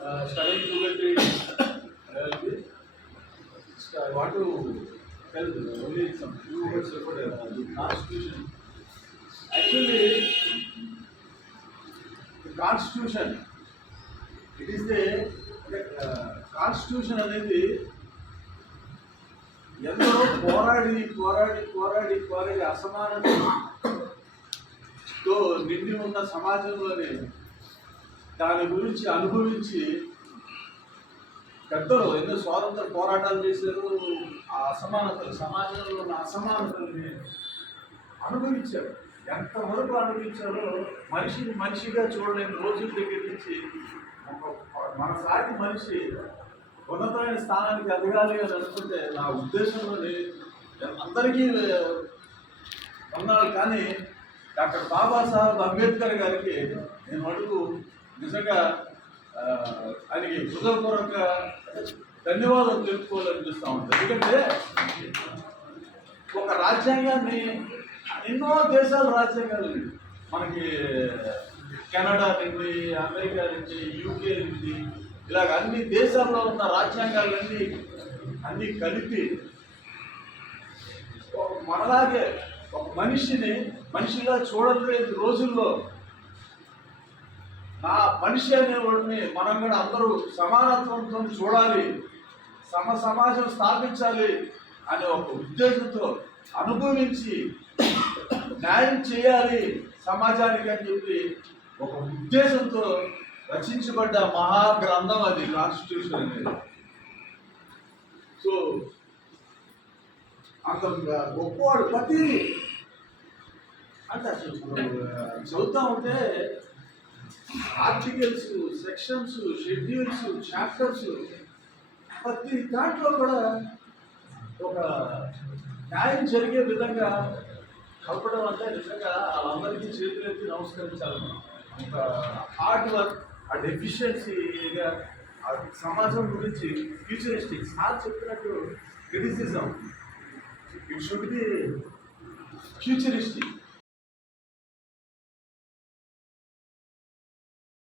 studying 2 by 3 I want to tell only some few words about the Constitution. Actually, the Constitution, it is the Constitution అనేది ఎందరో పోరాడి అసమానతతో నిండి ఉన్న సమాజంలోనే దాని గురించి అనుభవించి పెద్దలు ఎన్నో స్వాతంత్ర పోరాటాలు చేశారు. ఆ అసమానతలు, సమాజంలో ఉన్న అసమానతల్ని అనుభవించారు. ఎంతవరకు అనుభవించారో మనిషిగా చూడలేని రోజుల దగ్గర నుంచి మన సాటి మనిషి ఉన్నతమైన స్థానానికి ఎదగాలి అని అనుకుంటే నా ఉద్దేశంలోనే అందరికీ ఉన్నాడు. కానీ డాక్టర్ బాబాసాహెబ్ అంబేద్కర్ గారికి నేను అడుగు నిజంగా ఆయనకి హృదయపూర్వక ధన్యవాదాలు తెలుపుకోవాలనిపిస్తూ ఉంటుంది. ఎందుకంటే ఒక రాజ్యాంగాన్ని ఎన్నో దేశాల రాజ్యాంగాలు మనకి కెనడా నుండి, అమెరికా నుంచి, యూకే నుంచి ఇలాగ అన్ని దేశాల్లో ఉన్న రాజ్యాంగాలన్నీ కలిపి మనలాగే ఒక మనిషిగా చూడలేని రోజుల్లో నా మనిషి అనేవాడిని మనం కూడా అందరూ సమానత్వంతో చూడాలి, సమాజం స్థాపించాలి అనే ఒక ఉద్దేశంతో అనుభవించి న్యాయం చేయాలి సమాజానికి అని చెప్పి ఒక ఉద్దేశంతో రచించబడ్డ మహాగ్రంథం అది కాన్స్టిట్యూషన్ అనేది. సో అంత గొప్పవాడు ప్రతి అంటే అసలు చదువుతూ ఉంటే ఆర్టికల్స్, సెక్షన్స్, షెడ్యూల్స్, చాప్టర్స్ ప్రతి దాంట్లో కూడా ఒక న్యాయం జరిగే విధంగా కలపడం అంటే నిజంగా వాళ్ళందరికీ చేతులెత్తి నమస్కరించాలి. ఒక హార్డ్ వర్క్, ఆ డెఫిషియన్సీగా ఆ సమాజం గురించి ఫ్యూచరిస్టిక్ సార్ చెప్పినట్టు criticism it should be futuristic.